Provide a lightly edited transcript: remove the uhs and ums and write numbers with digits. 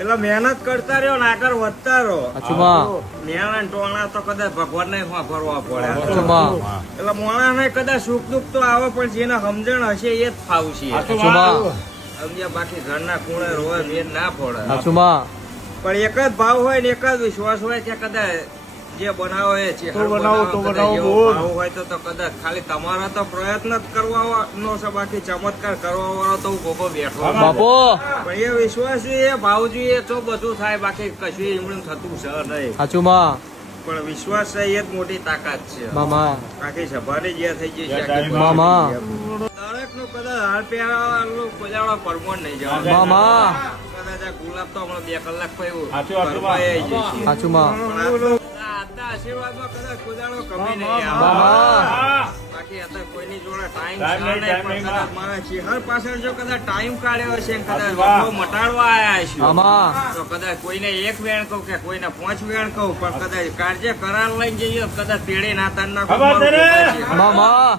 એટલે મહેનત કરતા રહ્યો ને આગળ વધતા રહો. અચુમા મેણા ને ટોણા તો કદાચ ભગવાન ને ભરવા પડે. અચુમા એટલે મોણા ને કદાચ સુખ દુઃખ તો આવે પણ જેને સમજણ હશે એ જ ફાવશે. અચુમા સમજ્યા? બાકી ઘરના ખૂણે રોય મેન ના પડે. અચુમા પણ એક જ ભાવ હોય ને એક જ વિશ્વાસ હોય કે કદાચ જે બનાવો એ છે હોય તો કદાચ ખાલી તમારા તો પ્રયત્ન જ કરવાનો છે, બાકી ચમત્કાર કરવા વાળો તો ભોગો બેઠો બાપુ પણ એ વિશ્વાસ જોઈએ, ભાવ જોઈએ તો બધું થાય, બાકી કશું એમનું થતું છે નહીં. અચુમા પણ વિશ્વાસ છે એ જ મોટી તાકાત છે. મામા બાકી સભાની જે થઈ જશે મામા દરેક નું કદાચ હાર પહેરવાનું કોજાળો પરમોણ નહીં જવાનું. મામા કદાચ આ ગુલાબ તો હમણાં 2 કલાક પછી અચુમા આજના આશીર્વાદમાં કદાચ કોજાળો કમી નહીં આવે. મામા બાકી અત્યારે કોઈની જોડે ટાઈમ છે નહીં, પણ કદાચ મારા ચિહર પાછળ જો કદાચ ટાઈમ કાઢ્યો છે ને કદાચ વસ્તુ મટાડવા આવ્યા છે મામા તો કદાચ કોઈને 1 વેણ કહું કે કોઈને 5 વેણ કહું, પણ કદાચ કાર્ય કરાર લઈને જઈએ કદાચ પેઢી નાતા ના મામા